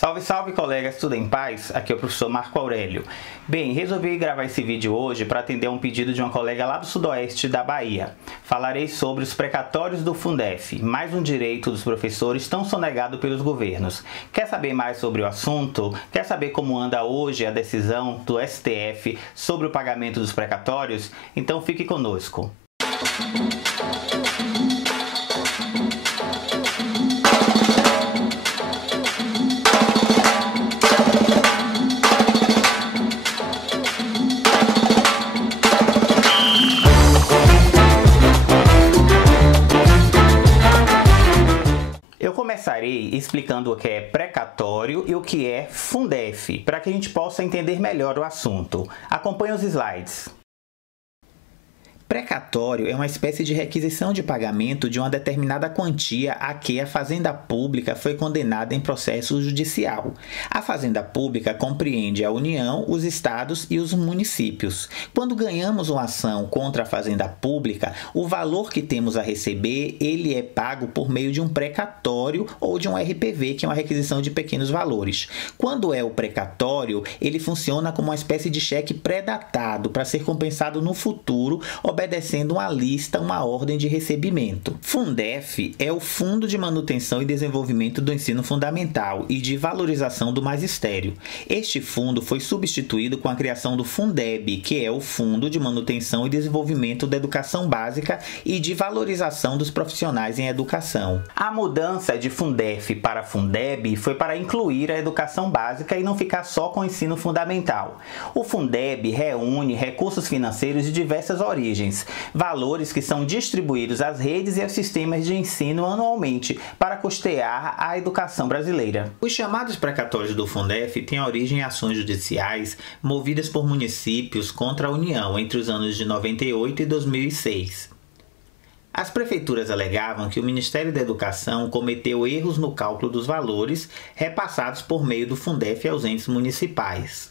Salve, salve, colegas, tudo em paz? Aqui é o professor Marco Aurélio. Bem, resolvi gravar esse vídeo hoje para atender a um pedido de uma colega lá do sudoeste da Bahia. Falarei sobre os precatórios do Fundef, mais um direito dos professores tão sonegado pelos governos. Quer saber mais sobre o assunto? Quer saber como anda hoje a decisão do STF sobre o pagamento dos precatórios? Então fique conosco. Eu começarei explicando o que é precatório e o que é Fundef, para que a gente possa entender melhor o assunto. Acompanhe os slides. Precatório é uma espécie de requisição de pagamento de uma determinada quantia a que a Fazenda Pública foi condenada em processo judicial. A Fazenda Pública compreende a União, os estados e os municípios. Quando ganhamos uma ação contra a Fazenda Pública, o valor que temos a receber, ele é pago por meio de um precatório ou de um RPV, que é uma requisição de pequenos valores. Quando é o precatório, ele funciona como uma espécie de cheque pré-datado para ser compensado no futuro, obedecendo uma lista, uma ordem de recebimento. Fundef é o Fundo de Manutenção e Desenvolvimento do Ensino Fundamental e de Valorização do Magistério. Este fundo foi substituído com a criação do Fundeb, que é o Fundo de Manutenção e Desenvolvimento da Educação Básica e de Valorização dos Profissionais em Educação. A mudança de Fundef para Fundeb foi para incluir a educação básica e não ficar só com o ensino fundamental. O Fundeb reúne recursos financeiros de diversas origens, valores que são distribuídos às redes e aos sistemas de ensino anualmente para custear a educação brasileira. Os chamados precatórios do Fundef têm origem em ações judiciais movidas por municípios contra a União entre os anos de 98 e 2006. As prefeituras alegavam que o Ministério da Educação cometeu erros no cálculo dos valores repassados por meio do Fundef aos entes municipais.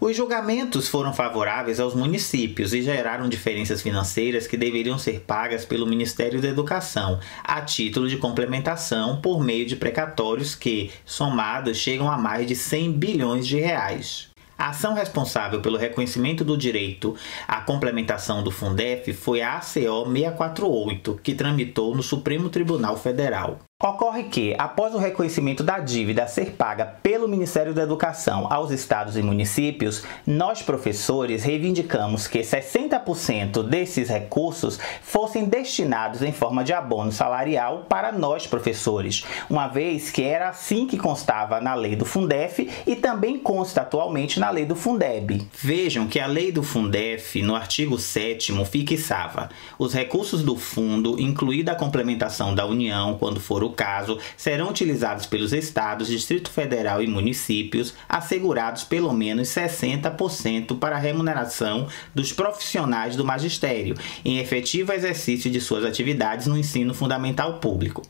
Os julgamentos foram favoráveis aos municípios e geraram diferenças financeiras que deveriam ser pagas pelo Ministério da Educação, a título de complementação por meio de precatórios que, somados, chegam a mais de 100 bilhões de reais. A ação responsável pelo reconhecimento do direito à complementação do Fundef foi a ACO 648, que tramitou no Supremo Tribunal Federal. Ocorre que, após o reconhecimento da dívida a ser paga pelo Ministério da Educação aos estados e municípios, nós, professores, reivindicamos que 60% desses recursos fossem destinados em forma de abono salarial para nós, professores, uma vez que era assim que constava na lei do Fundef e também consta atualmente na lei do Fundeb. Vejam que a lei do Fundef, no artigo 7º, fixava: os recursos do fundo, incluída a complementação da União, quando for o caso, serão utilizados pelos estados, Distrito Federal e municípios, assegurados pelo menos 60% para a remuneração dos profissionais do magistério, em efetivo exercício de suas atividades no ensino fundamental público.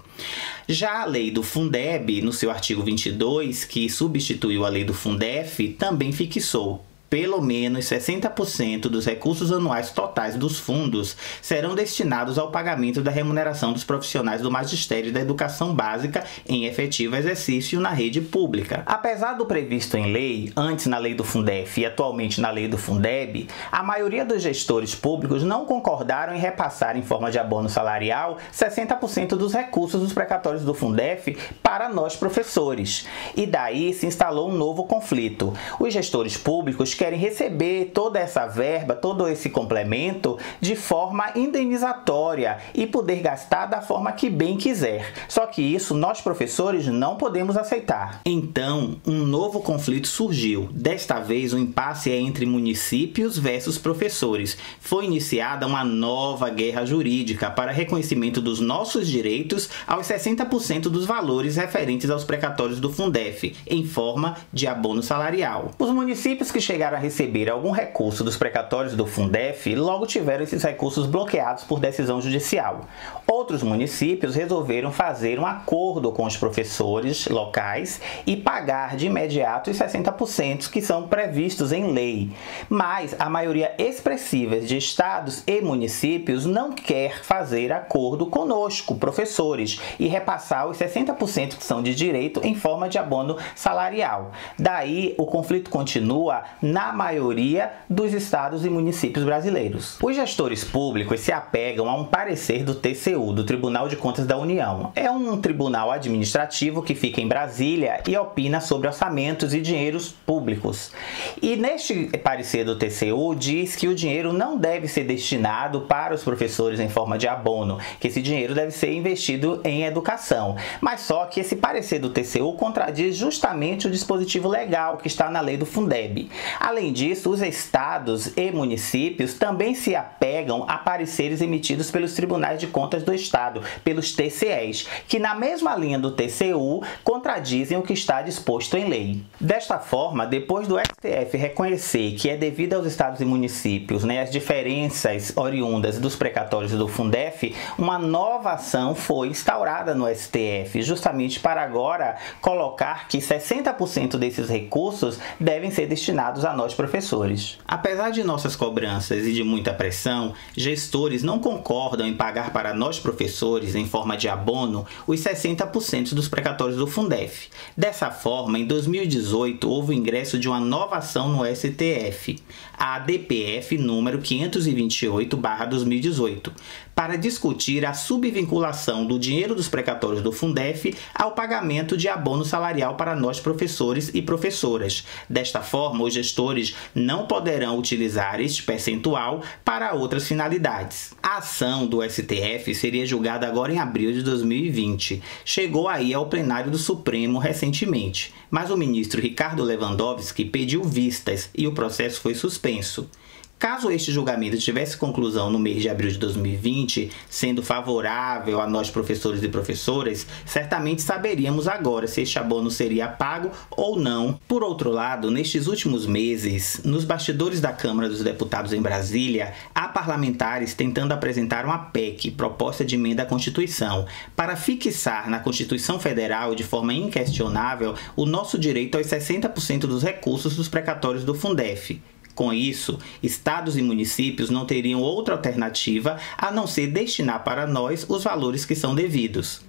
Já a lei do Fundeb, no seu artigo 22, que substituiu a lei do Fundef, também fixou: pelo menos 60% dos recursos anuais totais dos fundos serão destinados ao pagamento da remuneração dos profissionais do magistério da educação básica em efetivo exercício na rede pública. Apesar do previsto em lei, antes na lei do Fundef e atualmente na lei do Fundeb, a maioria dos gestores públicos não concordaram em repassar em forma de abono salarial 60% dos recursos dos precatórios do Fundef para nós, professores. E daí se instalou um novo conflito. Os gestores públicos querem receber toda essa verba, todo esse complemento de forma indenizatória e poder gastar da forma que bem quiser. Só que isso nós, professores, não podemos aceitar. Então, um novo conflito surgiu. Desta vez, o impasse é entre municípios versus professores. Foi iniciada uma nova guerra jurídica para reconhecimento dos nossos direitos aos 60% dos valores referentes aos precatórios do Fundef, em forma de abono salarial. Os municípios que chegaram para receber algum recurso dos precatórios do Fundef, logo tiveram esses recursos bloqueados por decisão judicial. Outros municípios resolveram fazer um acordo com os professores locais e pagar de imediato os 60% que são previstos em lei. Mas a maioria expressiva de estados e municípios não quer fazer acordo conosco, professores, e repassar os 60% que são de direito em forma de abono salarial. Daí, o conflito continua na maioria dos estados e municípios brasileiros. Os gestores públicos se apegam a um parecer do TCU, do Tribunal de Contas da União. É um tribunal administrativo que fica em Brasília e opina sobre orçamentos e dinheiros públicos. E neste parecer do TCU diz que o dinheiro não deve ser destinado para os professores em forma de abono, que esse dinheiro deve ser investido em educação. Mas só que esse parecer do TCU contradiz justamente o dispositivo legal que está na lei do Fundeb. Além disso, os estados e municípios também se apegam a pareceres emitidos pelos tribunais de contas do estado, pelos TCEs, que na mesma linha do TCU contradizem o que está disposto em lei. Desta forma, depois do STF reconhecer que é devido aos estados e municípios, as diferenças oriundas dos precatórios do Fundef, uma nova ação foi instaurada no STF, justamente para agora colocar que 60% desses recursos devem ser destinados a nós professores. Apesar de nossas cobranças e de muita pressão, gestores não concordam em pagar para nós professores, em forma de abono, os 60% dos precatórios do Fundef. Dessa forma, em 2018, houve o ingresso de uma nova ação no STF, a ADPF número 528/2018, para discutir a subvinculação do dinheiro dos precatórios do Fundef ao pagamento de abono salarial para nós professores e professoras. Desta forma, os gestores não poderão utilizar este percentual para outras finalidades. A ação do STF seria julgada agora em abril de 2020. Chegou aí ao plenário do Supremo recentemente, mas o ministro Ricardo Lewandowski pediu vistas e o processo foi suspenso. Caso este julgamento tivesse conclusão no mês de abril de 2020, sendo favorável a nós professores e professoras, certamente saberíamos agora se este abono seria pago ou não. Por outro lado, nestes últimos meses, nos bastidores da Câmara dos Deputados em Brasília, há parlamentares tentando apresentar uma PEC, proposta de emenda à Constituição, para fixar na Constituição Federal de forma inquestionável o nosso direito aos 60% dos recursos dos precatórios do Fundef. Com isso, estados e municípios não teriam outra alternativa a não ser destinar para nós os valores que são devidos.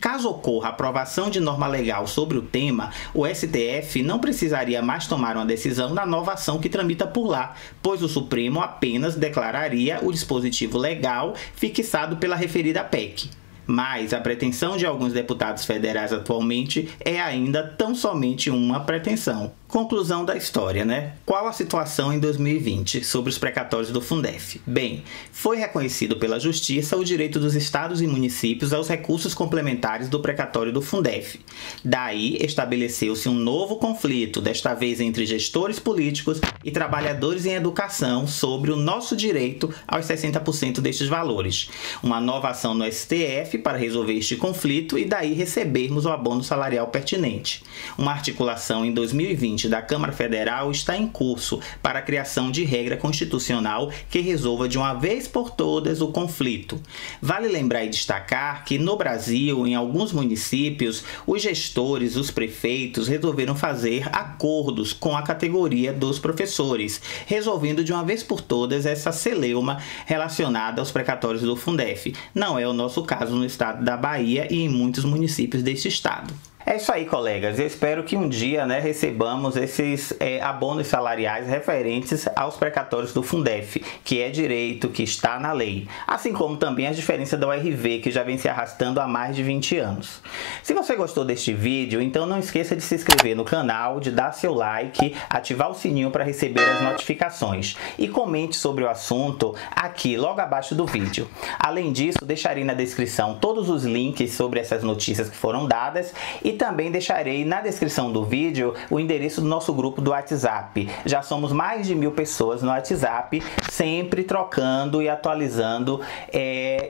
Caso ocorra a aprovação de norma legal sobre o tema, o STF não precisaria mais tomar uma decisão na nova ação que tramita por lá, pois o Supremo apenas declararia o dispositivo legal fixado pela referida PEC. Mas a pretensão de alguns deputados federais atualmente é ainda tão somente uma pretensão. Conclusão da história, Qual a situação em 2020 sobre os precatórios do Fundef? Bem, foi reconhecido pela Justiça o direito dos estados e municípios aos recursos complementares do precatório do Fundef. Daí, estabeleceu-se um novo conflito, desta vez entre gestores políticos e trabalhadores em educação, sobre o nosso direito aos 60% destes valores. Uma nova ação no STF para resolver este conflito e daí recebermos o abono salarial pertinente. Uma articulação em 2020 da Câmara Federal está em curso para a criação de regra constitucional que resolva de uma vez por todas o conflito. Vale lembrar e destacar que no Brasil, em alguns municípios, os gestores, os prefeitos resolveram fazer acordos com a categoria dos professores, resolvendo de uma vez por todas essa celeuma relacionada aos precatórios do Fundef. Não é o nosso caso no estado da Bahia e em muitos municípios deste estado. É isso aí, colegas. Eu espero que um dia recebamos esses abonos salariais referentes aos precatórios do Fundef, que é direito, que está na lei. Assim como também as diferenças da URV, que já vem se arrastando há mais de 20 anos. Se você gostou deste vídeo, então não esqueça de se inscrever no canal, de dar seu like, ativar o sininho para receber as notificações e comente sobre o assunto aqui logo abaixo do vídeo. Além disso, deixarei na descrição todos os links sobre essas notícias que foram dadas e também deixarei na descrição do vídeo o endereço do nosso grupo do WhatsApp. Já somos mais de 1000 pessoas no WhatsApp, sempre trocando e atualizando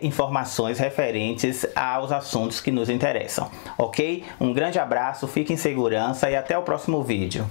informações referentes aos assuntos que nos interessam, ok? Um grande abraço, fique em segurança e até o próximo vídeo.